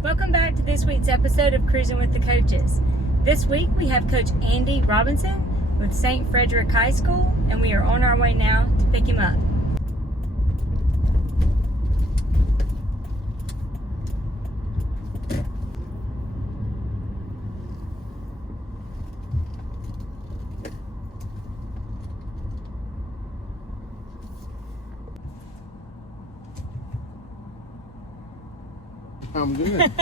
Welcome back to this week's episode of Cruising with the Coaches. This week we have Coach Andy Robinson with St. Frederick High School, and we are on our way now to pick him up. I'm good.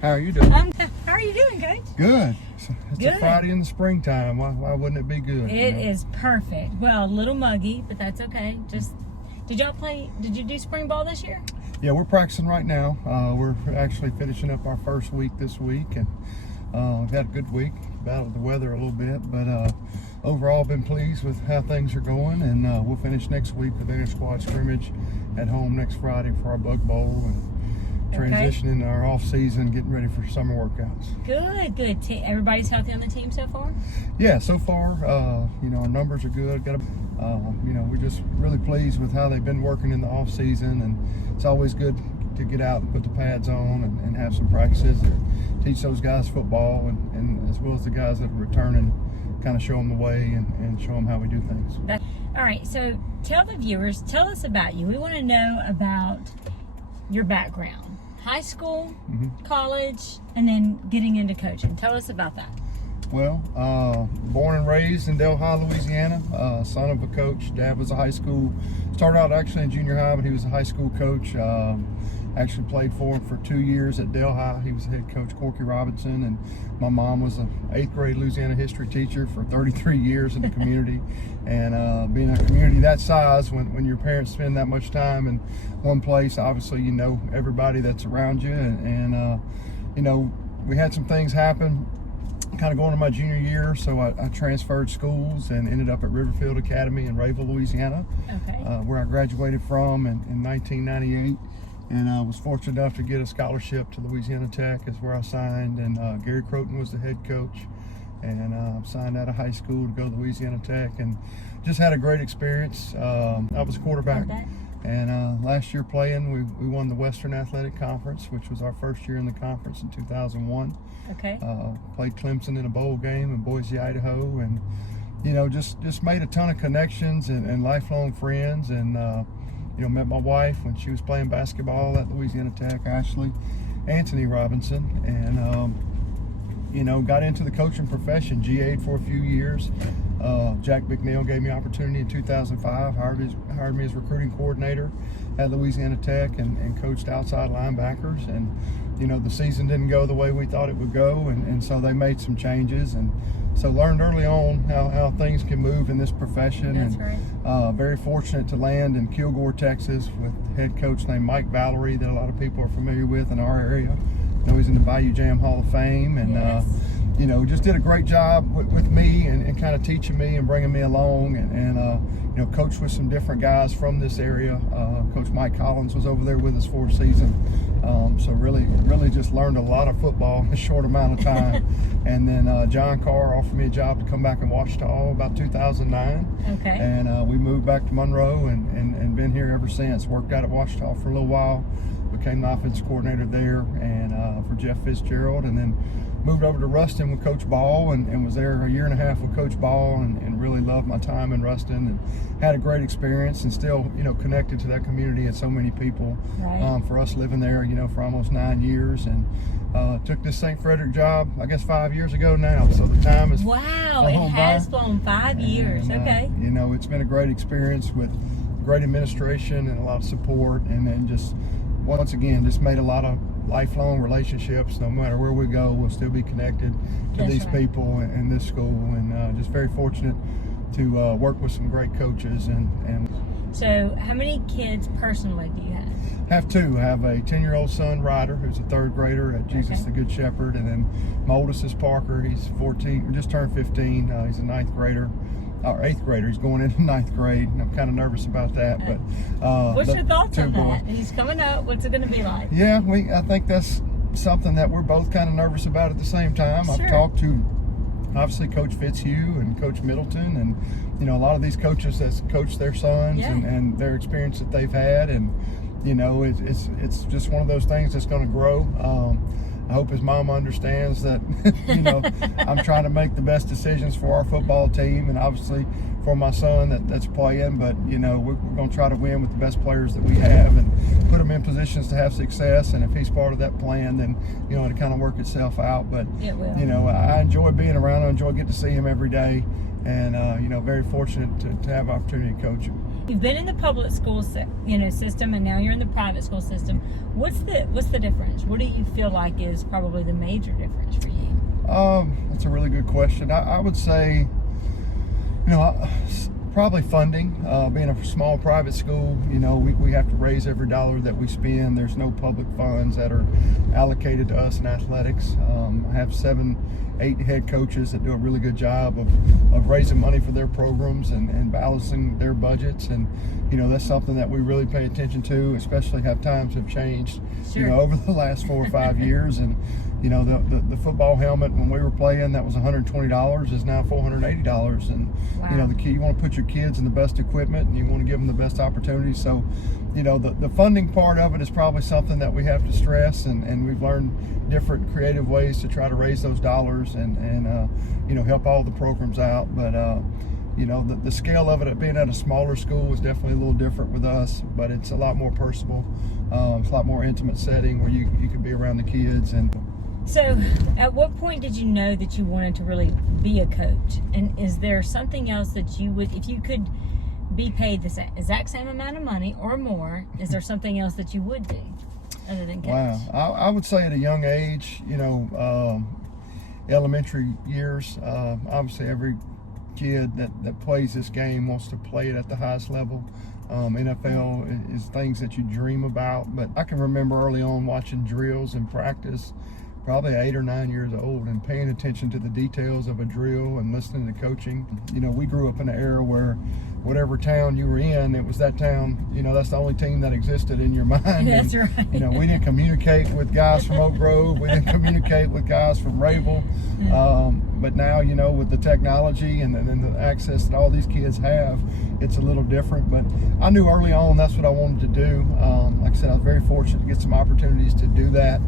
How are you doing? How are you doing, Coach? Good. It's Good. a Friday in the springtime. Why wouldn't it be good? It is perfect. Well, a little muggy, but that's okay. Did you do spring ball this year? Yeah, we're practicing right now. We're actually finishing up our first week this week, and we've had a good week. Battled the weather a little bit, but overall been pleased with how things are going, and we'll finish next week with inter squad scrimmage at home next Friday for our Bug Bowl, and transitioning our off season, getting ready for summer workouts. Good. Everybody's healthy on the team so far? Yeah, so far, our numbers are good. We're just really pleased with how they've been working in the off season, and it's always good to get out and put the pads on and have some practices and teach those guys football, and as well as the guys that are returning, kind of show them the way and show them how we do things. All right, so tell us about you. We want to know about your background. High school, college, and then getting into coaching. Tell us about that. Well, born and raised in Delhi, Louisiana, son of a coach. Dad was a high school, started out actually in junior high, but he was a high school coach. Actually played for him for 2 years at Delhi. He was head coach Corky Robinson, and my mom was an 8th grade Louisiana history teacher for 33 years in the community. And being a community that size, when your parents spend that much time in one place, obviously you know everybody that's around you. And we had some things happen kind of going to my junior year, so I transferred schools and ended up at Riverfield Academy in Rayville, Louisiana, where I graduated from in 1998. And I was fortunate enough to get a scholarship to Louisiana Tech, is where I signed, and Gary Croton was the head coach, and signed out of high school to go to Louisiana Tech, and just had a great experience. I was a quarterback, and last year playing, we won the Western Athletic Conference, which was our first year in the conference in 2001. Played Clemson in a bowl game in Boise, Idaho, and just made a ton of connections and lifelong friends, and met my wife when she was playing basketball at Louisiana Tech, Ashley Anthony Robinson, and got into the coaching profession, GA'd for a few years. Jack McNeil gave me opportunity in 2005, hired me as recruiting coordinator at Louisiana Tech, and coached outside linebackers, and the season didn't go the way we thought it would go, and so they made some changes, and so learned early on how things can move in this profession. That's right. Very fortunate to land in Kilgore, Texas, with a head coach named Mike Valerie that a lot of people are familiar with in our area. I know he's in the Bayou Jam Hall of Fame, and just did a great job with me and kind of teaching me and bringing me along, and coached with some different guys from this area. Coach Mike Collins was over there with us for a season. So really just learned a lot of football in a short amount of time. And then John Carr offered me a job to come back in Ouachita about 2009. And we moved back to Monroe and been here ever since. Worked out at Ouachita for a little while, became the offensive coordinator there and for Jeff Fitzgerald, and then moved over to Ruston with Coach Ball, and was there a year and a half with Coach Ball, and really loved my time in Ruston, and had a great experience, and still connected to that community and so many people. For us living there for almost 9 years, and took this St. Frederick job I guess 5 years ago now, so the time is it has flown 5 years. It's been a great experience with great administration and a lot of support, and then just once again just made a lot of lifelong relationships. No matter where we go, we'll still be connected to these people in this school, and just very fortunate to work with some great coaches. And so how many kids personally do you have? Have two. I have a 10-year-old son, Ryder, who's a 3rd grader at Jesus the Good Shepherd, and then my oldest is Parker. He's 14, just turned 15. He's a 9th grader. Or 8th grader. He's going into 9th grade, and I'm kind of nervous about that. But what's your thoughts on that? He's coming up. What's it going to be like? Yeah, I think that's something that we're both kind of nervous about at the same time. I've talked to obviously Coach Fitzhugh and Coach Middleton, and a lot of these coaches that's coached their sons and their experience that they've had, and you know, it's just one of those things that's going to grow. I hope his mom understands that, you know, I'm trying to make the best decisions for our football team and obviously for my son that's playing. But, you know, we're going to try to win with the best players that we have and put them in positions to have success. And if he's part of that plan, then, you know, it'll kind of work itself out. But, it will. you know, I enjoy being around. I enjoy getting to see him every day. And, you know, very fortunate to have opportunity to coach him. You've been in the public school, system, and now you're in the private school system. What's the difference? What do you feel like is probably the major difference for you? That's a really good question. I would say, you know, probably funding. Being a small private school, you know, we have to raise every dollar that we spend. There's no public funds that are allocated to us in athletics. I have 7-8 head coaches that do a really good job of raising money for their programs and balancing their budgets. And, you know, that's something that we really pay attention to, especially how times have changed, Sure. you know, over the last 4 or 5 years. And, you know, the football helmet when we were playing, that was $120 is now $480. And, Wow. you know, you want to put your kids in the best equipment and you want to give them the best opportunities. So, you know, the funding part of it is probably something that we have to stress, and we've learned different creative ways to try to raise those dollars and you know, help all the programs out. But, you know, the scale of it being at a smaller school is definitely a little different with us, but it's a lot more personable. It's a lot more intimate setting where you can be around the kids. And So, at what point did you know that you wanted to really be a coach? And is there something else that you would, if you could be paid the exact same amount of money or more, is there something else that you would do other than coach? wow, I would say at a young age, you know, elementary years, obviously every kid that plays this game wants to play it at the highest level. NFL is things that you dream about, but I can remember early on watching drills and practice, probably 8 or 9 years old, and paying attention to the details of a drill and listening to coaching. You know, we grew up in an era where whatever town you were in, it was that town, you know, that's the only team that existed in your mind. That's And, right. you know, we didn't communicate with guys from Oak Grove, we didn't communicate with guys from Rayville. But now, you know, with the technology and the access that all these kids have, it's a little different. But I knew early on that's what I wanted to do. Like I said, I was very fortunate to get some opportunities to do that.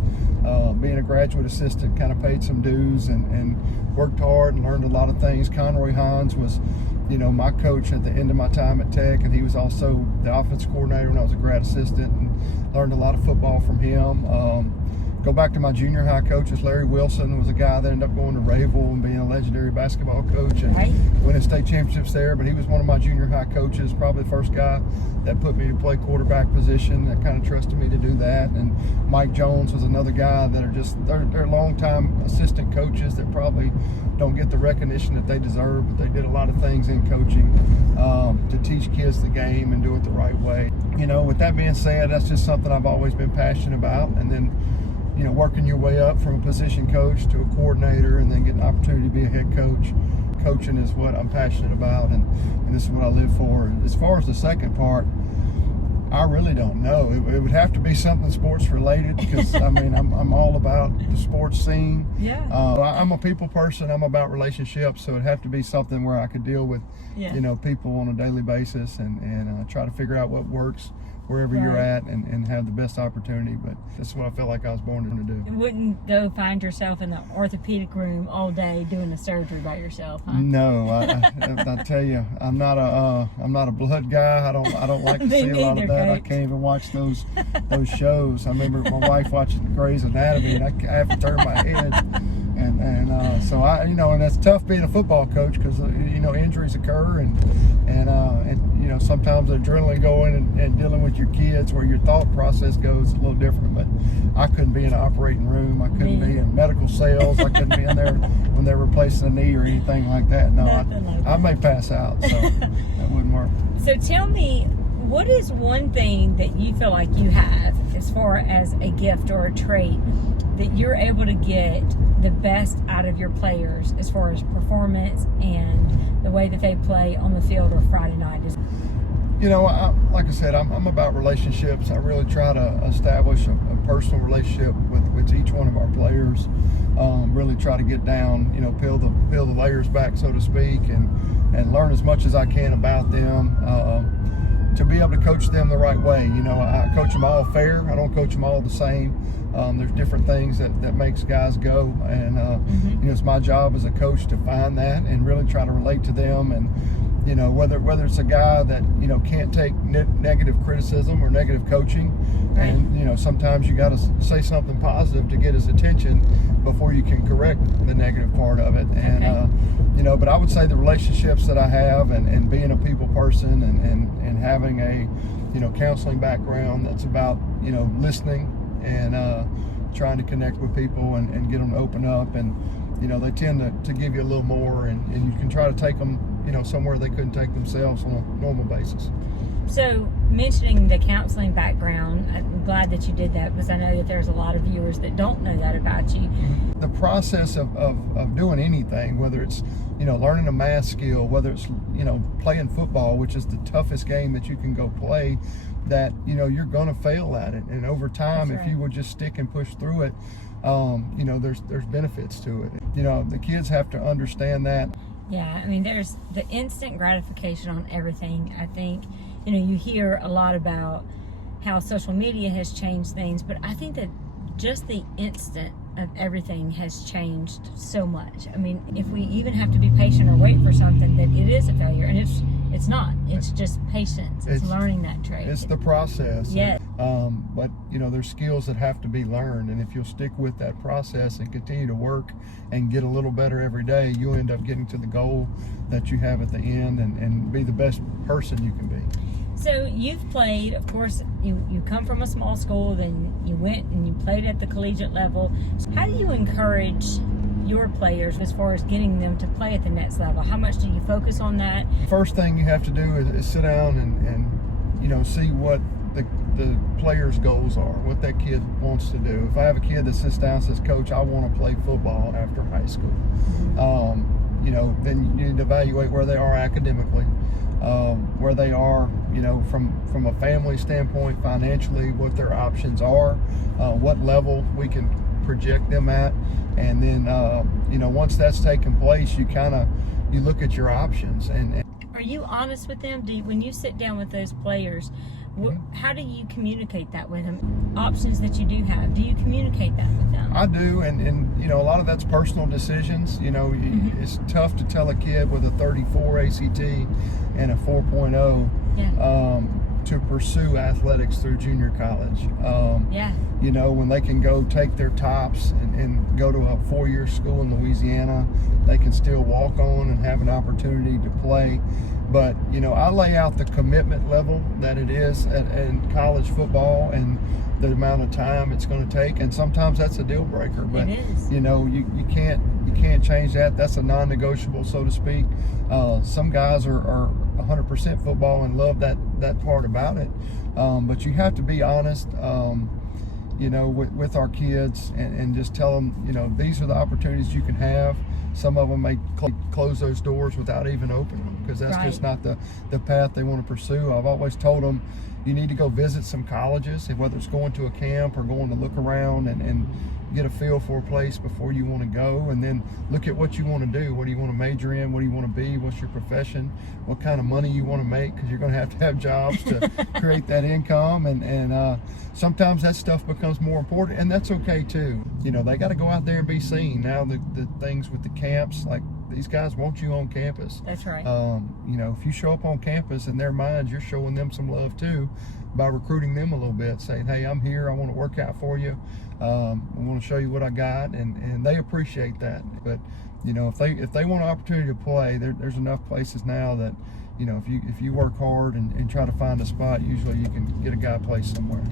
Being a graduate assistant kind of paid some dues and worked hard and learned a lot of things. Conroy Hines was, you know, my coach at the end of my time at Tech, and he was also the offense coordinator when I was a grad assistant, and learned a lot of football from him. Go back to my junior high coaches. Larry Wilson was a guy that ended up going to Rayville and being a legendary basketball coach and winning state championships there. But he was one of my junior high coaches, probably the first guy that put me to play quarterback position, that kind of trusted me to do that. And Mike Jones was another guy that are just, they're longtime assistant coaches that probably don't get the recognition that they deserve, but they did a lot of things in coaching to teach kids the game and do it the right way. You know, with that being said, that's just something I've always been passionate about. And then, you know, working your way up from a position coach to a coordinator and then getting an opportunity to be a head coach. Coaching is what I'm passionate about, and this is what I live for. As far as the second part, I really don't know. It would have to be something sports related, because I mean, I'm all about the sports scene. Yeah. I'm a people person. I'm about relationships, so it'd have to be something where I could deal with, you know, people on a daily basis and try to figure out what works wherever you're at and have the best opportunity. But that's what I feel like I was born to do. You wouldn't go find yourself in the orthopedic room all day doing a surgery by yourself, huh? No, I tell you, I'm not a blood guy. I don't like to see a lot of that. Coach. I can't even watch those shows. I remember my wife watching Grey's Anatomy, and I have to turn my head. And so I, you know, and that's tough being a football coach, because you know, injuries occur and you know, sometimes adrenaline going and dealing with your kids, where your thought process goes a little different. But I couldn't be in an operating room. I couldn't be in medical sales. I couldn't be in there when they're replacing a knee or anything like that. No, I may pass out, so that wouldn't work. So tell me, what is one thing that you feel like you have as far as a gift or a trait that you're able to get the best out of your players as far as performance and the way that they play on the field or Friday night? You know, like I said, I'm about relationships. I really try to establish a personal relationship with each one of our players. Really try to get down, you know, peel the layers back, so to speak, and learn as much as I can about them. to be able to coach them the right way. You know, I coach them all fair. I don't coach them all the same. There's different things that makes guys go, and you know, it's my job as a coach to find that and really try to relate to them. And you know, whether it's a guy that, you know, can't take negative criticism or negative coaching, right. And you know, sometimes you got to say something positive to get his attention before you can correct the negative part of it. And okay. you know, but I would say the relationships that I have, and being a people person, and having a, you know, counseling background that's about, you know, listening and trying to connect with people and get them to open up, and you know, they tend to give you a little more, and you can try to take them, you know, somewhere they couldn't take themselves on a normal basis. So, mentioning the counseling background, I'm glad that you did that, because I know that there's a lot of viewers that don't know that about you. The process of doing anything, whether it's, you know, learning a math skill, whether it's, you know, playing football, which is the toughest game that you can go play, that, you know, you're going to fail at it. And over time, That's right. if you would just stick and push through it, you know, there's benefits to it. You know, the kids have to understand that. Yeah, I mean, there's the instant gratification on everything. I think, you know, you hear a lot about how social media has changed things, but I think that just the instant of everything has changed so much. I mean, if we even have to be patient or wait for something, that it is a failure, and it's not. It's just patience. It's learning that trait. It's the process. Yeah. But you know, there's skills that have to be learned, and if you'll stick with that process and continue to work and get a little better every day, you'll end up getting to the goal that you have at the end, and be the best person you can be. So you've played, of course, you come from a small school, then you went and you played at the collegiate level. How do you encourage your players as far as getting them to play at the next level? How much do you focus on that? First thing you have to do is sit down and you know, see what the player's goals are, what that kid wants to do. If I have a kid that sits down and says, "Coach, I want to play football after high school," you know, then you need to evaluate where they are academically, where they are, you know, from a family standpoint, financially, what their options are, what level we can project them at, and then you know, once that's taken place, you look at your options. And are you honest with them? When you sit down with those players, how do you communicate that with them? Options that you do have, do you communicate that with them? I do, and you know, a lot of that's personal decisions. You know, it's tough to tell a kid with a 34 ACT and a 4.0 to pursue athletics through junior college. You know, when they can go take their tops and go to a 4-year school in Louisiana, they can still walk on and have an opportunity to play. But, you know, I lay out the commitment level that it is in college football and the amount of time it's going to take, and sometimes that's a deal breaker. But it is. You know, you can't change that. That's a non-negotiable, so to speak. Some guys are 100% football and love that part about it. But you have to be honest, you know, with our kids, and just tell them, you know, these are the opportunities you can have. Some of them may close those doors without even opening them, because that's just not the path they want to pursue. I've always told them, you need to go visit some colleges, whether it's going to a camp or going to look around and get a feel for a place before you want to go, and then look at what you want to do. What do you want to major in? What do you want to be? What's your profession? What kind of money you want to make? Because you're going to have jobs to create that income, and sometimes that stuff becomes more important, and that's okay too. You know, they got to go out there and be seen. Now the things with the camps, like, these guys want you on campus. That's right. You know, if you show up on campus, in their minds, you're showing them some love too, by recruiting them a little bit, saying, "Hey, I'm here. I want to work out for you. I want to show you what I got," and they appreciate that. But you know, if they want an opportunity to play, there's enough places now that, you know, if you work hard and try to find a spot, usually you can get a guy placed somewhere.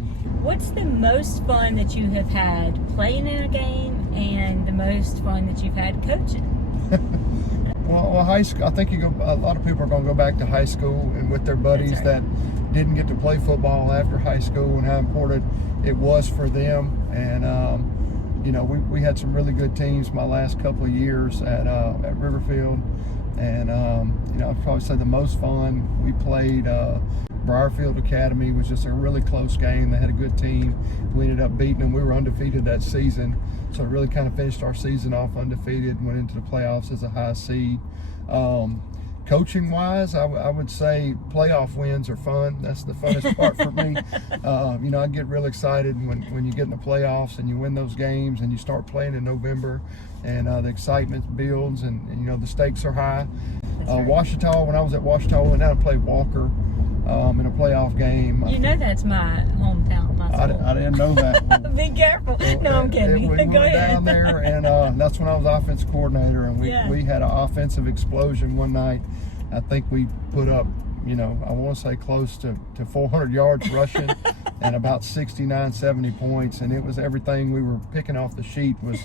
What's the most fun that you have had playing in a game, and the most fun that you've had coaching? Well, high school. I think a lot of people are going to go back to high school and with their buddies that didn't get to play football after high school, and how important it was for them. And you know, we had some really good teams my last couple of years at Riverfield, and you know, I'd probably say the most fun we played. Briarfield Academy was just a really close game. They had a good team. We ended up beating them. We were undefeated that season, so it really kind of finished our season off undefeated, went into the playoffs as a high seed. Coaching wise, I would say playoff wins are fun. That's the funnest part for me. You know, I get real excited when you get in the playoffs and you win those games and you start playing in November, and the excitement builds, and you know the stakes are high. Right. Ouachita, when I was at Ouachita, I went down and played Walker in a playoff game. You know that's my hometown, my school. I didn't know that. Be careful. No, I'm kidding. We Go went ahead. down there, and that's when I was offense coordinator, and Yeah. we had an offensive explosion one night. I think we put up, you know, I want to say close to 400 yards rushing and about 69, 70 points, and it was everything we were picking off the sheet was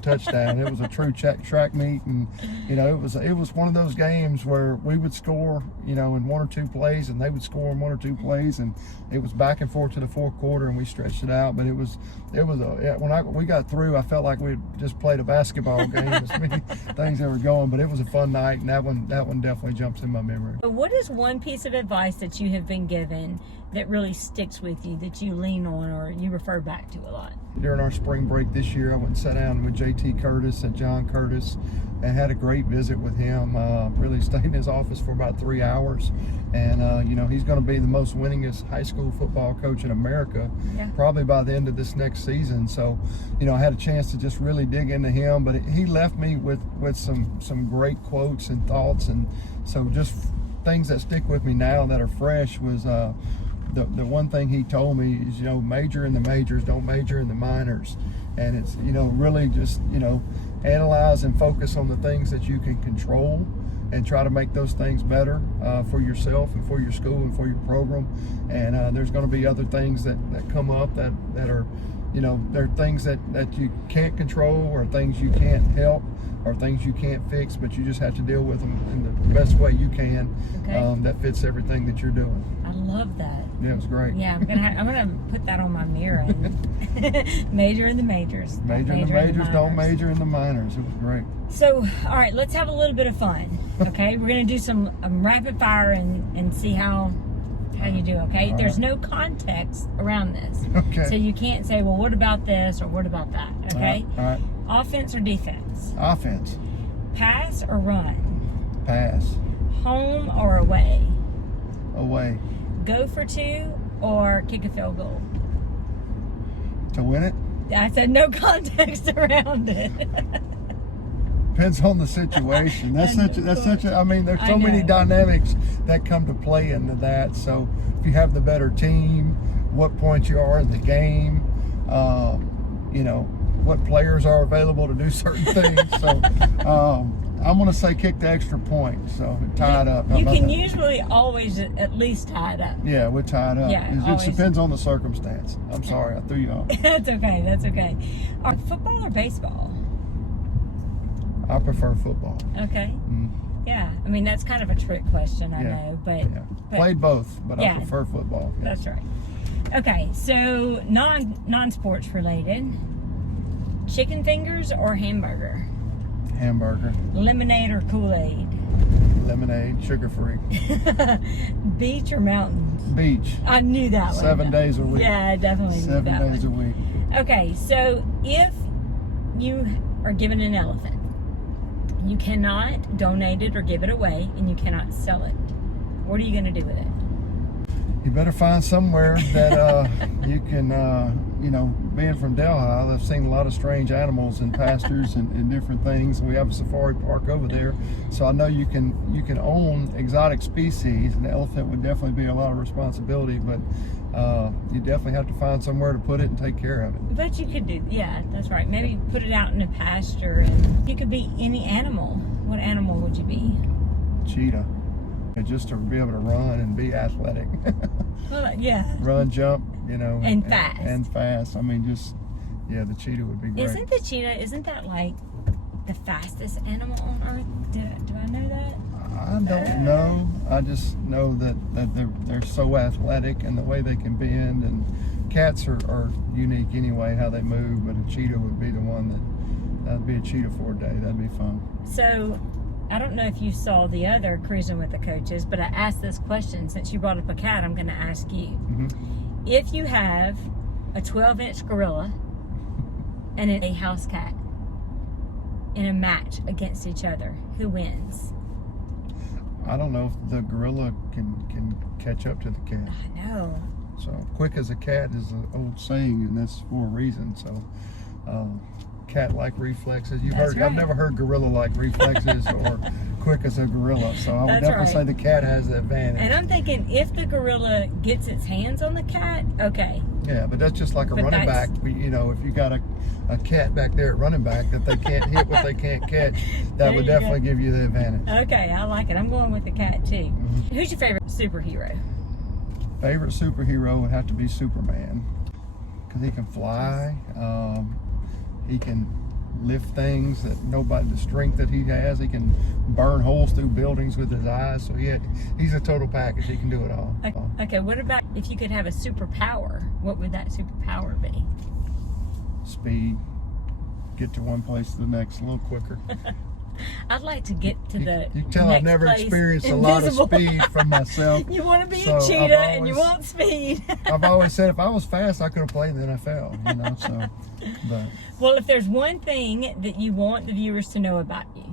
touchdown. It was a true track meet, and you know it was one of those games where we would score, you know, in one or two plays, and they would score in one or two plays, and it was back and forth to the fourth quarter, and we stretched it out. But when we got through, I felt like we had just played a basketball game. As many things that were going, but it was a fun night, and that one definitely jumps in my memory. But what is one piece of advice that you have been given that really sticks with you, that you lean on or you refer back to a lot? During our spring break this year, I went and sat down with JT Curtis and John Curtis and had a great visit with him. Really stayed in his office for about 3 hours. And, you know, he's going to be the most winningest high school football coach in America, Yeah. probably by the end of this next season. So, you know, I had a chance to just really dig into him. But he left me with some great quotes and thoughts. And so just things that stick with me now that are fresh was the one thing he told me is, you know, major in the majors, don't major in the minors. And it's, you know, really just, you know, analyze and focus on the things that you can control and try to make those things better for yourself and for your school and for your program. And there's going to be other things that come up that are, you know, they're things that you can't control, or things you can't help, or things you can't fix, but you just have to deal with them in the best way you can. Okay. That fits everything that you're doing. I love that. Yeah, it was great. Yeah, I'm gonna put that on my mirror. And major in the majors. Major in the majors, don't major in the minors. It was great. So, all right, let's have a little bit of fun. Okay, we're gonna do some rapid fire and see how you do. Okay, All there's right. no context around this. Okay. So you can't say, well, what about this or what about that? Okay. All right. Offense or defense? Offense. Pass or run? Pass. Home or away? Away. Go for two or kick a field goal? To win it? I said no context around it. Depends on the situation. That's such a, I mean, there's I so many know. dynamics that come to play into that. So if you have the better team, what point you are in the game, you know, what players are available to do certain things. So I'm going to say kick the extra point. So tie it up. How You about can that? usually always at least tie it up. Yeah, we tie it up. Yeah, It always. just depends on the circumstance. I'm sorry, I threw you off. That's okay. That's okay. All right, football or baseball? I prefer football. Okay. Mm, Yeah. I mean, that's kind of a trick question, I Yeah. know, but yeah. Played both, but Yeah. I prefer football. Yeah. that's right. Okay, so non-sports related. Chicken fingers or hamburger? Hamburger, Lemonade or Kool-Aid? lemonade, sugar-free. Beach or mountains? Beach, I knew that one. 7 days a week. Yeah, I definitely knew 7 that days a one. week. Okay, so if you are given an elephant, you cannot donate it or give it away, and you cannot sell it. What are you going to do with it? You better find somewhere that you can, you know, being from Delhi, I've seen a lot of strange animals and pastures and different things. We have a safari park over there, so I know you can own exotic species. An elephant would definitely be a lot of responsibility, but you definitely have to find somewhere to put it and take care of it. But you could do, yeah, that's right. Maybe put it out in a pasture, and you could be any animal. What animal would you be? Cheetah. And just to be able to run and be athletic. Well, yeah. Run, jump, you know. And fast. And fast. I mean, just, yeah, the cheetah would be great. Isn't the cheetah, isn't that like the fastest animal on earth? Do I know that? I don't know. I just know that they're so athletic, and the way they can bend, and cats are unique anyway, how they move, but a cheetah would be the one that'd be a cheetah for a day. That'd be fun. So, I don't know if you saw the other Cruising with the Coaches, but I asked this question. Since you brought up a cat, I'm going to ask you. Mm-hmm. If you have a 12-inch gorilla and a house cat in a match against each other, who wins? I don't know if the gorilla can catch up to the cat. I know. So quick as a cat is an old saying, and that's for a reason. So cat-like reflexes. You've That's heard. right. I've never heard gorilla-like reflexes or quick as a gorilla. So I would That's definitely say right. the cat has the advantage. And I'm thinking if the gorilla gets its hands on the cat, okay. Yeah, but that's just like a But running back. that's- You know, if you got a cat back there at running back that they can't hit what they can't catch, that There would you go. definitely give you the advantage. Okay, I like it. I'm going with the cat too. Mm-hmm. Who's your favorite superhero? Favorite superhero would have to be Superman, because he can fly. He can lift things that nobody. The strength that he has, he can burn holes through buildings with his eyes. So he's a total package. He can do it all. Okay, what about if you could have a superpower? What would that superpower be? Speed, get to one place to the next a little quicker. I'd like to get to the You can tell I've next never place experienced a lot of invisible. speed from myself. You want to be So a I've cheetah and you always- want speed. I've always said if I was fast, I could have played in the NFL. You know, so but. Well, if there's one thing that you want the viewers to know about you,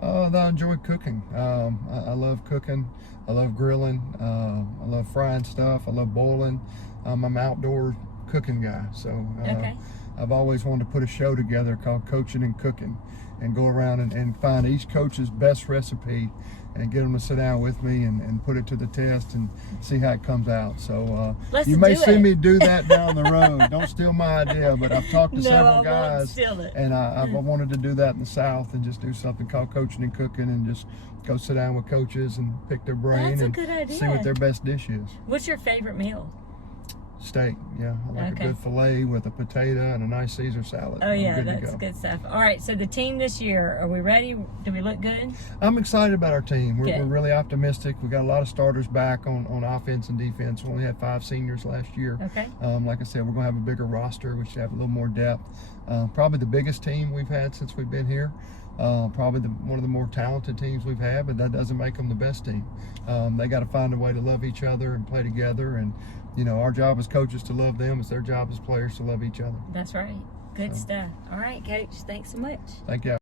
That I enjoy cooking. I love cooking. I love grilling. I love frying stuff. I love boiling. I'm an outdoor cooking guy. So Okay. I've always wanted to put a show together called Coaching and Cooking, and go around and find each coach's best recipe and get them to sit down with me and put it to the test and see how it comes out. So Let's you may do see it. me do that down the road. Don't steal my idea, but I've talked to No, I several won't guys. steal it. And I wanted to do that in the South and just do something called Coaching and Cooking, and just go sit down with coaches and pick their brain That's a and good idea. see what their best dish is. what's your favorite meal? Steak, yeah. I like Okay. a good filet with a potato and a nice Caesar salad. Oh I'm yeah, good to that's go. good stuff. All right, so the team this year, are we ready? Do we look good? I'm excited about our team. We're Good. really optimistic. We got a lot of starters back on offense and defense. We only had 5 seniors last year. Okay. Like I said, we're going to have a bigger roster. We should have a little more depth. Probably the biggest team we've had since we've been here. Probably one of the more talented teams we've had, but that doesn't make them the best team. They got to find a way to love each other and play together. And, you know, our job as coaches to love them. It's their job as players to love each other. That's right. Good stuff. All right, Coach. Thanks so much. Thank you.